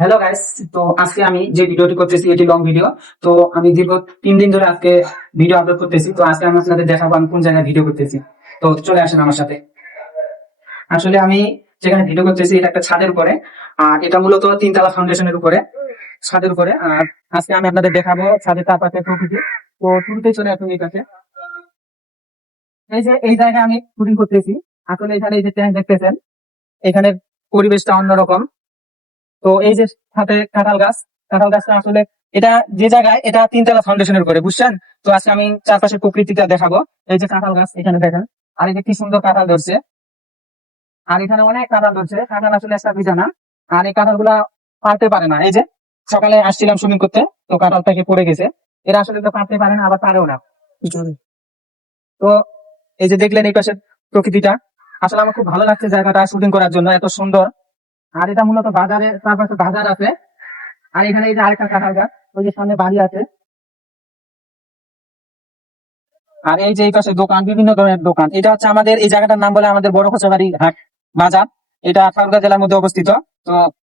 Hello guys তো আজকে আমি যে ভিডিওটি করতেছি, এটি লং ভিডিও তো আমি দীর্ঘ তিন দিন ধরে আজকে ভিডিও আপলোড করতেছি। তো আজকে আমি আপনাদের দেখাবো আমি কোন জায়গায় ভিডিও করতেছি। তো চলে আসেন আমার সাথে। আসলে আমি যেখানে ভিডিও করতেছি, এটা একটা ছাদের উপরে। আর এটা মূলত তিনতলা ফাউন্ডেশনের উপরে, ছাদের উপরে। আর আজকে আমি আপনাদের দেখাবো ছাদের চারপাশে প্রকৃতি। তো শুরুতেই চলে আসুন এই কাছে। এই যে, এই জায়গায় আমি শুটিং করতেছি। আসলে এখানে এই যে ট্যাঙ্ক দেখতেছেন এখানে পরিবেশটা অন্যরকম। তো এই যে সাথে কাঁঠাল গাছ কাঁঠাল গাছটা আসলে এটা যে জায়গায় এটা তিনতলা ফাউন্ডেশনের করে বুঝছেন? তো আজকে আমি চারপাশে প্রকৃতিটা দেখাবো। এই যে কাঁঠাল গাছ এখানে দেখেন। আর এই যে কি সুন্দর কাঁঠাল ধরছে। আর এখানে অনেক কাঁঠাল ধরছে। কাঁঠাল আসলে একটা ভিজা না। আর এই কাঁঠালগুলা পারতে পারে না। এই যে সকালে আসছিলাম সুইমিং করতে তো কাঁঠাল থেকে পড়ে গেছে। এরা আসলে তো পারতে পারে না আবার পারেও না। তো এই যে দেখলেন এই পাশে প্রকৃতিটা। আসলে আমার খুব ভালো লাগছে জায়গাটা শুটিং করার জন্য এত সুন্দর। আর এটা মূলত বাজারে চারপাশে বাজার আছে। আর এখানে এই যে আরেকটা কাঁঠাল গাছ, ওই যে সামনে বাড়ি আছে। আর এই যে এই পাশে দোকান, বিভিন্ন ধরনের দোকান। এটা হচ্ছে আমাদের, এই জায়গাটার নাম বলে আমাদের বড় খোঁচাবাড়ি হাট বাজার। এটা ঠাকুরগাঁ জেলার মধ্যে অবস্থিত। তো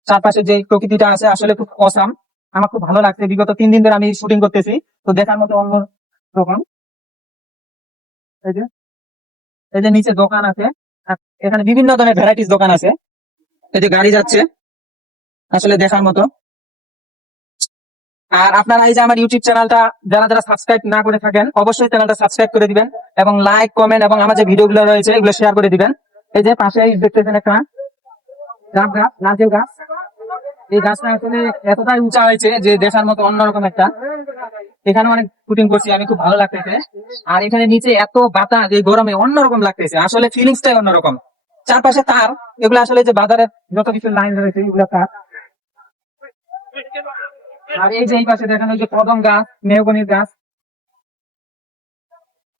চারপাশে যে প্রকৃতিটা আছে, আসলে খুব অসাম। আমার খুব ভালো লাগছে। বিগত তিন দিন ধরে আমি শুটিং করতেছি। তো দেখার মতো অন্য দোকান। এই যে এই যে নিচে দোকান আছে। এখানে বিভিন্ন ধরনের ভ্যারাইটিস দোকান আছে। এই যে গাড়ি যাচ্ছে, আসলে দেখার মতো। আর আপনারা এই যে আমার ইউটিউব চ্যানেলটা যারা যারা সাবস্ক্রাইব না করে থাকেন, অবশ্যই চ্যানেলটা সাবস্ক্রাইব করে দিবেন এবং লাইক কমেন্ট এবং আমার যে ভিডিওগুলো রয়েছে, এগুলো শেয়ার করে দিবেন। এই যে পাশে দেখতেছেন একটা গাছ গাছ গাছ। এই গাছটা আসলে এতটাই উঁচা হয়েছে যে দেখার মতো অন্যরকম একটা। এখানে অনেক শুটিং করছি, আমি খুব ভালো লাগতেছে। আর এখানে নিচে এত বাতাস, এই গরমে অন্যরকম লাগতেছে। আসলে ফিলিংসটাই অন্যরকম। চারপাশে তার, এগুলো আসলে যে বাজারে যত কিছু লাইন রয়েছে, এগুলো তার। আর এই যে এই পাশে দেখেন যে কদম গাছ, মেহগনির গাছ।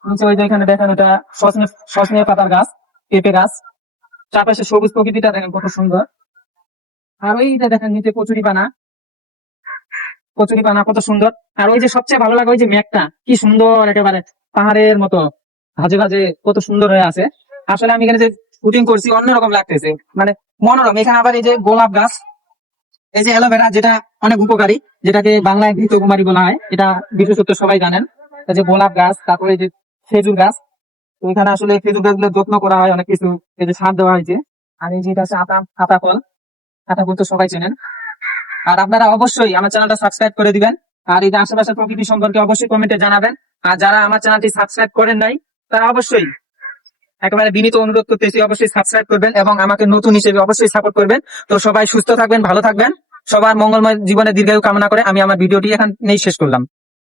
নিচে ওই যে এখানে পাতার গাছ, পেঁপে গাছ। চারপাশে সবুজ প্রকৃতিটা দেখেন, কত সুন্দর। আর ওই যে দেখেন, নিচে কচুরি পানা। কচুরি পানা কত সুন্দর। আর ওই যে সবচেয়ে ভালো লাগে, ওই যে মেঘটা, কি সুন্দর একেবারে, পাহাড়ের মতো। ভাজে ভাজে কত সুন্দর হয়ে আছে। আসলে আমি এখানে যে শুটিং করছি, অন্যরকম লাগতেছে। মানে মনোরম। এখানে আবার এই যে গোলাপ গাছ, এই যে অ্যালোভেরা, যেটা অনেক উপকারী, যেটাকে বাংলায় ঘৃতকুমারী বলা হয়, এটা বিশেষত সবাই জানেন। এই যে গোলাপ গাছ, তারপরে যে খেজুর গাছ এখানে আসলে খেজুর গাছগুলো যত্ন করা হয়, অনেক কিছু, এই যে সার দেওয়া হয়েছে। আর এই যে এটা আছে আতা আতা ফল। আতা ফল তো সবাই চেনেন। আর আপনারা অবশ্যই আমার চ্যানেলটা সাবস্ক্রাইব করে দিবেন। আর এই যে আশেপাশের প্রকৃতি সম্পর্কে অবশ্যই কমেন্টে জানাবেন। আর যারা আমার চ্যানেলটি সাবস্ক্রাইব করেন নাই, তারা অবশ্যই একেবারে বিনীত অনুরোধ করতেছি, অবশ্যই সাবস্ক্রাইব করবেন এবং আমাকে নতুন হিসেবে অবশ্যই সাপোর্ট করবেন। তো সবাই সুস্থ থাকবেন, ভালো থাকবেন। সবার মঙ্গলময় জীবনে দীর্ঘায়ু কামনা করে আমি আমার ভিডিওটি এখানেই শেষ করলাম।